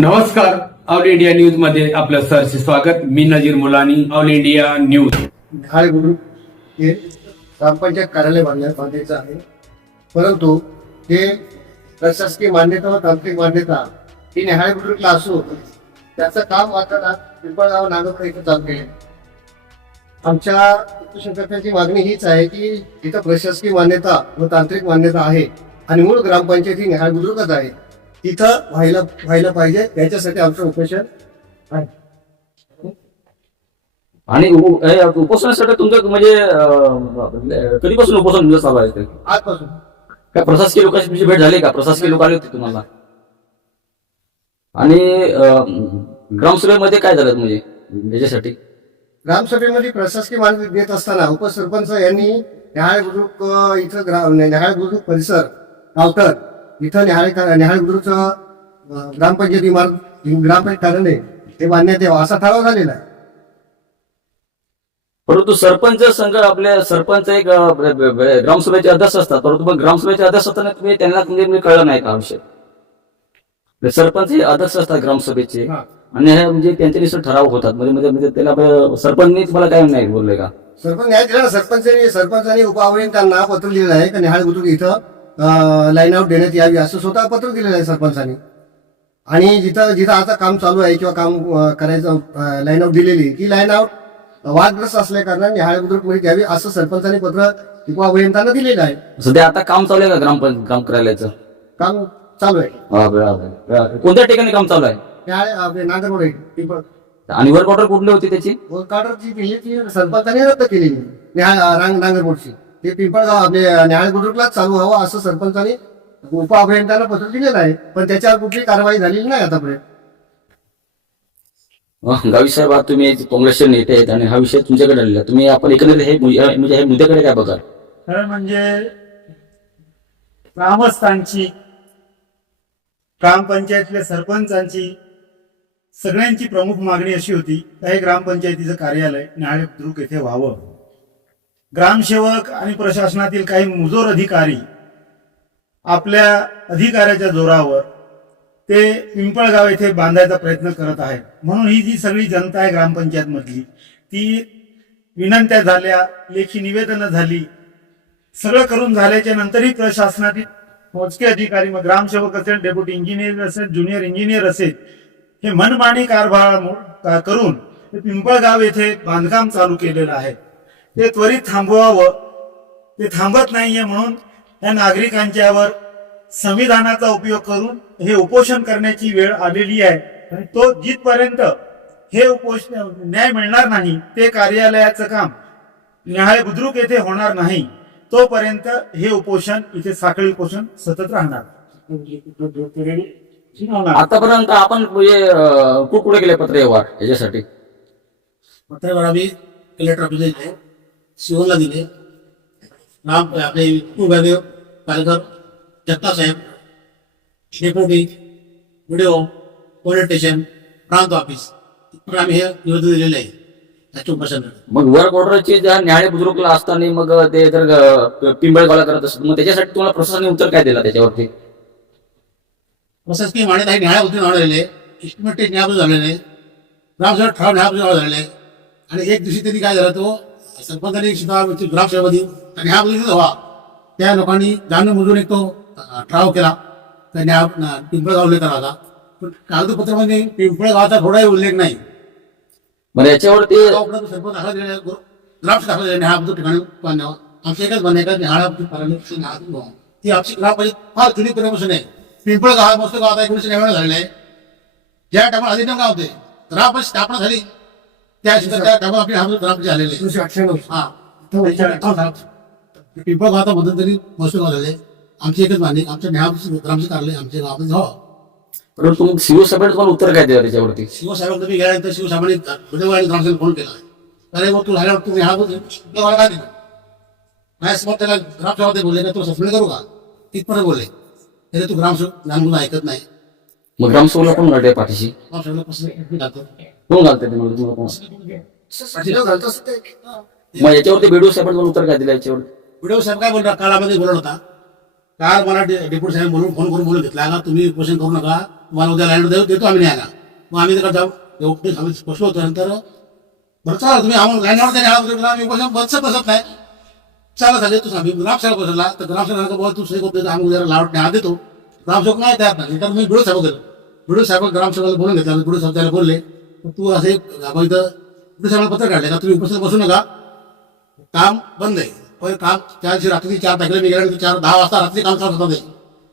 नमस्कार. All India न्यूजमध्ये आपलं सरचे स्वागत. मी Nazir Mulani All India News. Dhal Budruk हे ग्रामपंचायत कार्यालय बांधण्यास बांधायचं आहे. परंतु हे प्रशासकीय मान्यता व तांत्रिक मान्यता ही निहाळ बुद्रुकला असून त्याचं काम आता पिंपळगाव नागपूर इथं चालू केले आमच्या उपोषणकर्त्यांची मागणी हीच आहे की इथं प्रशासकीय मान्यता व तांत्रिक मान्यता आहे आणि मूळ ग्रामपंचायत ही निहाळ बुद्रुकच आहे. तिथं व्हायला व्हायला पाहिजे. याच्यासाठी आमचं उपोषण आहे. आणि उप- उपोषणासाठी तुमचं म्हणजे कधीपासून उपोषण तुमचं चालू आहे ते? आजपासून. काय प्रशासकीय लोकांशी तुमची भेट झाली का? प्रशासकीय लोक आले होते तुम्हाला? आणि ग्रामसभेमध्ये काय झालं म्हणजे याच्यासाठी? ग्रामसभेमध्ये प्रशासकीय मान्यता देत असताना उपसरपंच यांनी न्याहाळ अं, इथं न्याहाळ बुद्रुक परिसर गावतर इथं न्याहाळ न्याहाळ अं, ग्रामपंचायत इमारत ग्रामपंचायत कार्यालय हे बांधण्यात यावं असा ठराव झालेला आहे. परंतु सरपंच संघ आपले सरपंच एक ग्रामसभेचे अध्यक्ष असतात. परंतु मग ग्रामसभेचे अध्यक्ष असताना तुम्ही त्यांना म्हणजे कळलं नाही का विषय ते सरपंच हे अध्यक्ष असतात ग्रामसभेचे. आणि हे म्हणजे त्यांचे निश्चित ठराव होतात. म्हणजे म्हणजे म्हणजे त्याला सरपंचनी तुम्हाला काय नाही बोलले का? सरपंच न्याय दिला ना सरपंचांनी सरपंचांनी उपआवळीने त्यांना पत्र लिहिलं आहे की न्याहाळ बुद्रुक इथं? लाईन आउट देण्यात यावी असं स्वतः पत्र दिलेलं आहे सरपंचांनी. आणि जिथं जिथं आता काम चालू आहे किंवा काम करायचं लाईन आउट दिलेली ती लाईन आउट वादग्रस्त असल्या कारणाने न्याहाळ बुद्रुकमध्ये द्यावी असं सरपंचांनी पत्र उपअभियंत्यांना दिलेलं आहे. सध्या आता काम चालू आहे का ग्रामपंच ग्राम कार्यालयाचं? काम चालू आहे. कोणत्या ठिकाणी काम चालू आहे? नागरमोड आहे आणि वर्क ऑर्डर कुठली होती त्याची? कार्डरची दिली ती सरपंचांनी रद्द केलेली. न्याहाळ पिंपळगाव आपले न्याहाळ बुद्रुकलाच चालू व्हावं असं सरपंचांनी उपअभियंत्यांना पत्र दिलेलं आहे. पण त्याच्यावर कुठली कारवाई झालेली नाही आतापर्यंत. गावी साहेब आज तुम्ही काँग्रेसचे नेते आहेत आणि हा विषय तुमच्याकडे आलेला. तुम्ही आपण एकंदरीत हे हे- म्हणजे हे मुद्द्याकडे काय बघा खरं म्हणजे ग्रामस्थांची ग्रामपंचायतीतल्या सरपंचांची सगळ्यांची प्रमुख मागणी अशी होती का हे ग्रामपंचायतीचं कार्यालय न्याहाळी बुद्रुक येथे व्हावं. ग्रामसेवक आणि प्रशासनातील काही मुजोर अधिकारी आपल्या अधिकाऱ्याच्या जोरावर ते पिंपळगाव येथे बांधायचा प्रयत्न करत आहेत. म्हणून ही जी सगळी जनता आहे ग्रामपंचायत मधली ती विनंत्या झाल्या लेखी निवेदनं झाली सगळं करून झाल्याच्या नंतरही प्रशासनातील मोजके अधिकारी मग ग्रामसेवक असेल डेप्युटी इंजिनियर असेल ज्युनियर इंजिनियर असेल हे मनमानी कारभार करून ते पिंपळगाव येथे बांधकाम चालू केलेलं आहे. ते त्वरित थांबवावं. ते थांबत नाहीये म्हणून या नागरिकांच्यावर संविधानाचा उपयोग करून हे उपोषण करण्याची वेळ आलेली आहे. आणि तो जिथपर्यंत हे उपोषण न्याय मिळणार नाही ते कार्यालयाचं काम न्याय बुद्रुक येथे होणार नाही तोपर्यंत हे उपोषण इथे साखळी उपोषण सतत राहणार. आतापर्यंत आपण म्हणजे कुठे गेले पत्र व्यवहार याच्यासाठी पत्रव्यवहार आम्ही कलेक्टर ऑफिसला दिले शिवनला दिले राम आपले उभादेव पालघर जगतासाहेब डेप्युटी व्हिडिओ पोलीस स्टेशन प्रांत ऑफिस इथपर्यंत आम्ही हे निवेदन दिलेलं आहे. मग वर्क ऑर्डरची ज्या न्याय बुजुर्गला असताना मग ते जर अं, पिंपळगावला करत असत मग त्याच्यासाठी तुम्हाला प्रशासनाने उत्तर काय दिला त्याच्यावरती? प्रशासकीय मान्यता आहे न्याय होती झालेले इस्टिमेट ते न्यायाबद्दल झालेले ग्रामसेवक ठराव न्यायाबद्दल झालेले आणि एक दिवशी त्यांनी काय झाला तो सरपंचाने सुद्धा ग्रामसेवामध्ये न्यायाबद्दल व्हा त्या लोकांनी जाणून बुजून एक तो ठराव केला. त्या न्याय न- पिंपळगाव उल्लेख करावा पण कागदपत्रामध्ये पिंपळगावचा थोडाही उल्लेख नाही. मग याच्यावरती सरपंच ग्रामसेवक दाखला दिलेला न्यायाबद्दल ठिकाणी बांधावं आमचं एकच म्हणणं का व्हावं. ती आमची ग्रामपंचायत फार जुनी परिपासून आहे पिंपळगाव हा मस्त गाव आता एकोणीसशे नव्याण्णव झालेला आहे. ज्या टायमाला अधिनियम गाव होते ग्रामपंचायत स्थापना झाली. त्या त्या टायमाला आपली हा ग्रामपंचायत झालेले आहे. एकोणीसशे अठ्ठ्याण्णव हा. पिंपळगाव आता मधून तरी मस्त गाव झाले आमची एकच मान्य आमच्या न्याय ग्रामचं कार्यालय आमच्या गावात व्हावं परंतु मग तुम्हाला उत्तर काय दिलं त्याच्यावरती? शिवसाहेबांना मी गेल्यानंतर शिवसाहेबांनी बुधवारी ग्रामसेवक फोन केला. अरे मग तू झाल्यावर तुम्ही हा मला काय दिलं नाही समोर त्याला ग्रामसेवक बोलले का तुला सस्पेंड करू का? तिथपर्यंत बोलले अरे तू ग्रामसेवक लहान मुलं ऐकत नाही. मग ग्रामसभेला कोण लढे पाठीशी? घालतो? कोण घालते ते मग तुम्हाला कोण? घालतो मग याच्यावरती बीडीओ साहेबांनी उत्तर काय दिलं याच्यावर? व्हिडिओ साहेब काय बोलला काल आम्ही बोलत होता. काल मला डेप्युटी साहेब बोलून फोन करून बोलून घेतला. का तुम्ही उपोषण करू नका. तुम्हाला उद्या लँड देऊ देतो आम्ही न्यायला. मग आम्ही तिकडे जाऊ. आम्ही बसलो होतो. नंतर बरं चला तुम्ही आम्हाला आम्ही बस बसत बसत नाही. चला झाले तू सांग. ग्रामसेवक बसला. तर ग्रामसेवक बोल तू सही करतो आम्ही उद्या लावट न्याय देतो. ग्रामसेवक नाही तयार नाही तर मी बिडू साहेब गेलो बिडू साहेब ग्रामसेवकाला बोलून घेतला. बिडू साहेब त्याला बोलले तू असे आपण इथं बिडू साहेबाला पत्र काढले का? तुम्ही उपस्थित बसू नका. काम बंद आहे. पण काम त्या दिवशी रात्री चार तारखेला मी गेल्यानंतर चार दहा वाजता रात्री काम चालू होतं. ते.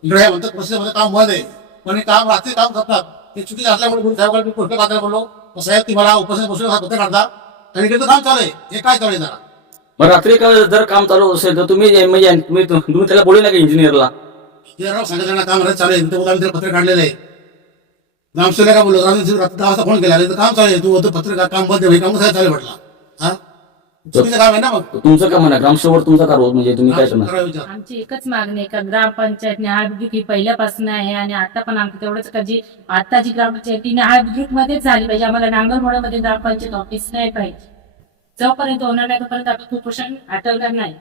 इकडे म्हणतात प्रसिद्धीमध्ये काम बंद आहे. पण हे काम रात्री काम करतात. ते चुकीचं असल्यामुळे बिडू साहेबाला मी पोस्ट काढायला बोललो. साहेब ती मला उपस्थित बसू नका पत्र काढता. आणि इकडे काम चालू आहे. हे काय चालू आहे जरा? मग रात्री जर काम चालू असेल तर तुम्ही म्हणजे तुम्ही त्याला बोलू नका इंजिनियरला राव सांगितलं काम राहत चालू आहे ते आम्ही पत्र काढलेलं आहे. ग्रामसेवक का बोललो रात्री दहा वाजता फोन केला तर काम चालू आहे तू होतं पत्रकार काम बंद आहे काम कसं चालू आहे म्हटलं? हा? चुकीचं काम आहे ना मग? तुमचं काय म्हणा ग्रामसेवक तुमचा का रोल म्हणजे तुम्ही काय करणार? करा विचार. आमची एकच मागणी आहे का ग्रामपंचायत न्याहाळ बुद्रुक ही पहिल्यापासून आहे आणि आता पण आमचं तेवढंच का जी आता जी ग्रामपंचायत ती न्याहाळ बुद्रुक मध्येच झाली पाहिजे. आम्हाला नांगरमोडामध्ये ग्रामपंचायत ऑफिस नाही पाहिजे. जोपर्यंत होणार नाही तोपर्यंत आपण कुपोषण हटवणार नाही.